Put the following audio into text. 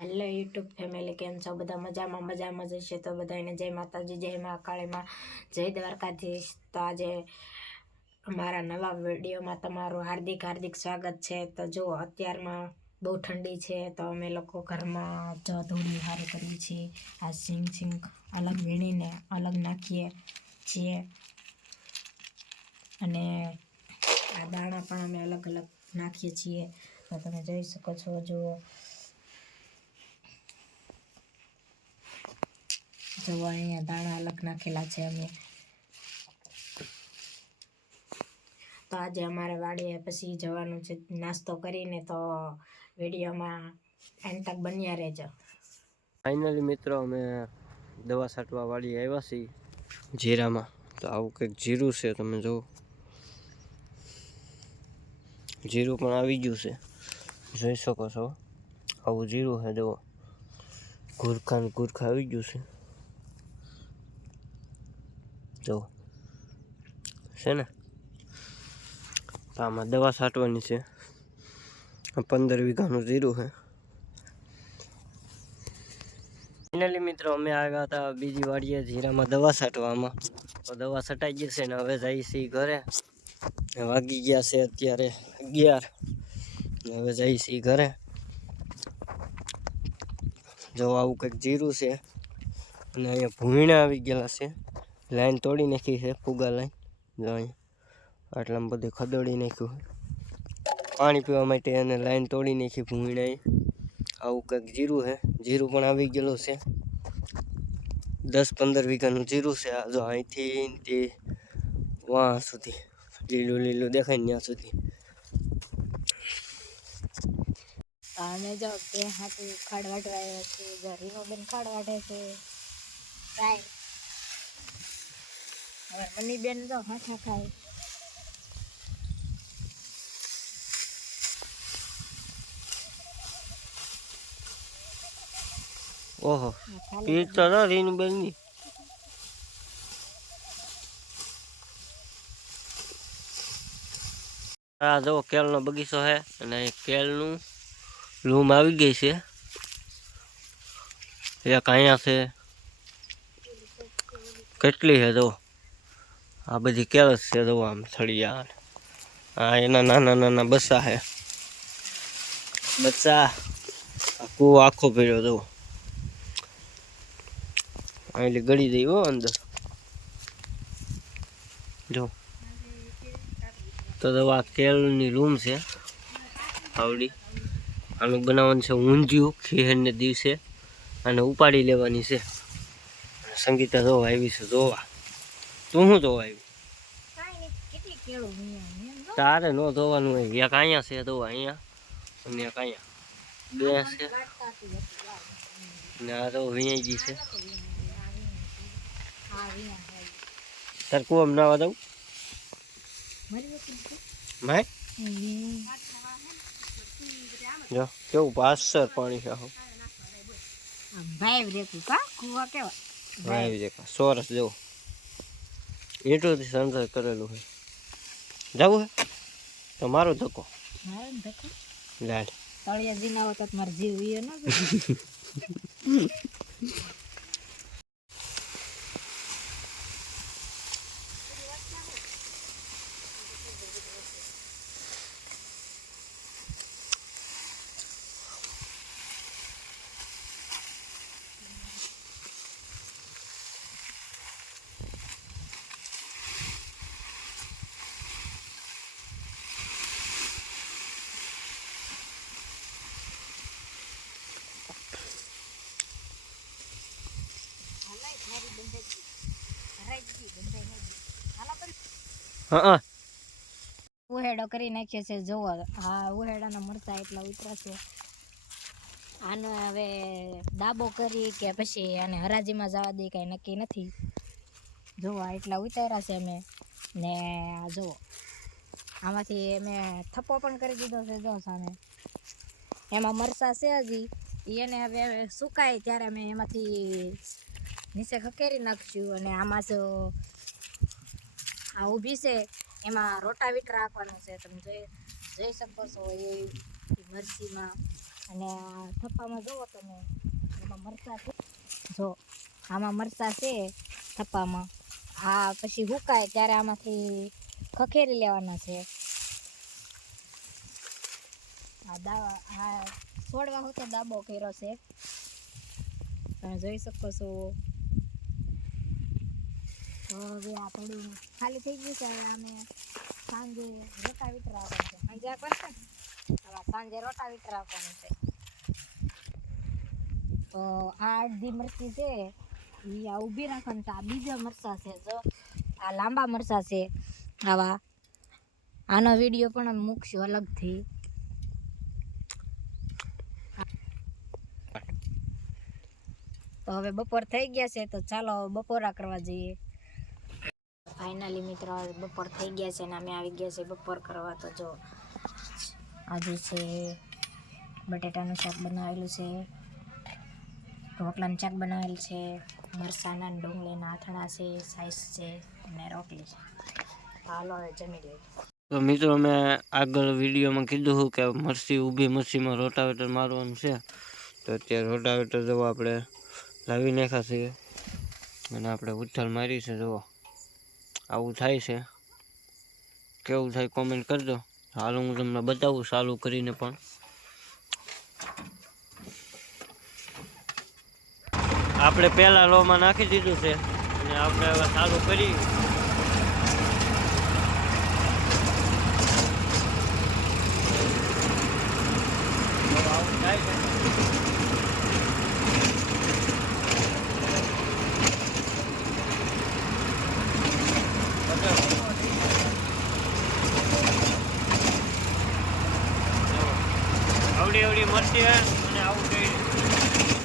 Hello YouTube family કેમ છો? બધા મજામાં? મજામાં જ છે તો બધાને જય માતાજી, જય મા કાળીમાં, જય દ્વારકાધીશ. તો આજે અમારા નવા વિડીયોમાં તમારું હાર્દિક હાર્દિક સ્વાગત છે. તો જો, અત્યારમાં બહુ ઠંડી છે, તો અમે લોકો ઘરમાં જ ધૂળી હારી કરીએ છીએ. આ સિંગ સિંગ અલગ વીણીને અલગ નાખીએ છીએ. અને આ દાણા પણ અમે અલગ અલગ નાખીએ છીએ. તો તમે જોઈ શકો છો, જુઓ. જુઓ અહીંયા દાણા અલગ નાખેલા છે અમે. તો આજે અમારે વાડીએ પછી જવાનું છે નાસ્તો કરીને તો વિડીયોમાં એન્ડ તક બન્યા રહેજો. ફાઇનલી મિત્રો અમે દવા છાંટવા વાળી આવ્યા છીએ જીરામાં. તો આવું કંઈક જીરું છે તમે જુઓ. જીરું પણ આવી ગયું છે. જોઈ શકો છો. આવું જીરું છે, જુઓ. ગુરખા ને ગુરખા આવી ગયું છે. જુઓ છે ને? તો આમાં દવા છાંટવાની છે. પંદર વીઘાનું જીરું છે. ફાઇનલી મિત્રો, અમે આવ્યા હતા બીજી વાડીએ જીરામાં દવા છાંટવામાં. તો દવા છટાઈ ગઈ છે ને હવે જઈ છીએ ઘરે. વાગી ગયા છે અત્યારે અગિયાર. હવે જઈ છીએ ઘરે. જો આવું કંઈક જીરું છે. અને અહીંયા ભૂમિણા આવી ગયેલા છે. લાઈન તોડી નાખી છે ફુગા લાઈન જો આટલામાં બધું ખદોડી નાખ્યું પાણી પીવા માટે અને લાઈન તોડી નાખી ભૂંયણાએ. આવું કંઈક જીરું છે. જીરું પણ આવી ગયેલું છે. દસ પંદર વીઘાનું જીરું છે. આ જો અહીંથી તે વાં સુધી, લીલું લીલું દેખાય ત્યાં સુધી. તો અમે જો બે હાથે ખાડ વાટવા આવ્યા છીએ જો ખાડ છે. રાય હવે મનીબેન તો હાથા ખાય. ઓહો પીર તો ના બેનની આ જો કેળનો બગીચો છે અને કેલ કેળનું લૂમ આવી ગઈ છે. એક અહીંયા છે. કેટલી છે જો. આ બધી કેળસ છે જો આમ થળિયા. આ એના નાના નાના બચ્ચા છે. બચ્ચા આ કૂવો આખો ભર્યો જો. એટલે ગળી દઈ હો અંદર. જો. તો દવા કેળની રૂમ છે. આવડી. આનું બનાવવાનું છે ઊંધિયું ખીહેરને દિવસે. અને ઉપાડી લેવાની છે. સંગીતા જોવા આવી છે જોવા. તું શું જોવા તારે ન ધોવાનું હોય એક અહીંયા છે ધોવા અહીંયા અને એક અહીંયા. બે છે. ને આ તો ગઈ છે. તાર કુવામાં નાવા દઉં ભાઈ જો કેવું પાસર પાણી છે ભાઈ રેતું કા? કુવા કેવા? આવી દેખા સોરસ જેવો ઈંટોથી સંસર્ગ કરેલું છે જવું હે? તો મારો ધક્કો. લાડ. તળિયા જીના વખત મારો જીવ ન ગયો. ઉહેડો કરી નાખ્યો છે જોવો હા ઉહેડાના મરચા એટલા ઉતરા આનો હવે દાબો કરી કે પછી આને હરાજીમાં જવા દે, કાંઈ નક્કી નથી. જોવો એટલા ઉતાર્યા છે અમે. ને જુઓ. આમાંથી મેં થપ્પો પણ કરી દીધો છે જો સામે. એમાં મરચાં છે હજી એને હવે સુકાય ત્યારે અમે એમાંથી નીચે ખકેરી નાખશું અને આમાં જો આ ઊભી છે, એમાં રોટાવીટર રાખવાનું છે. તમે જોઈ જોઈ શકો છો એ મરચીમાં. અને થપ્પામાં જુઓ તમે, એમાં મરચાં છે. જો, આમાં મરચાં છે થપ્પામાં. આ પછી હુકાય ત્યારે આમાંથી ખખેરી લેવાના છે. આ દાવા, આ છોડવા હતો દાબો કર્યો છે. તમે જોઈ શકો છો તો હવે આ થોડું ખાલી થઈ ગયું છે. હવે અમે સાંજે રોટા વિતરા આવવાનું છે. સાંજે કરશે હવે સાંજે રોટા વિતરા આવવાનું છે. તો આ અડધી મરચી છે એ આ ઊભી રાખવાની તો આ બીજા મરચા છે જો. આ લાંબા મરચા છે. આવા આનો વીડિયો પણ મૂકશું અલગથી. તો હવે બપોર થઈ ગયા છે, તો ચાલો બપોરા કરવા જઈએ. ફાઇનલી મિત્રો બપોર થઈ ગયા છે અને અમે આવી ગયા છે બપોર કરવા. તો જો, આજે છે બટેટાનું શાક બનાવેલું છે રોટલાનું શાક બનાવેલ છે, મરસાના ડુંગળીના આથણા છે, સાઈસ છે, અને રોટલી છે. હાલો, હવે જમી લઈએ. તો મિત્રો મેં આગળ વિડીયોમાં કીધું હતું કે મરસી ઊભી, મરસીમાં રોટાવેટર મારવાનું છે. તો અત્યારે રોટાવેટર જવો આપણે લાવી નાખ્યા અને આપણે ઉથલ મારી છે, જુઓ. આવું થાય છે. કેવું થાય કોમેન્ટ કરજો. હાલ, હું તમને બતાવું, ચાલુ કરીને પણ. આપણે પહેલાં લોમાં નાખી દીધું છે. અને આપણે હવે ચાલુ કરી આવું થાય આવડી આવડી મરસી અને આવું જોઈ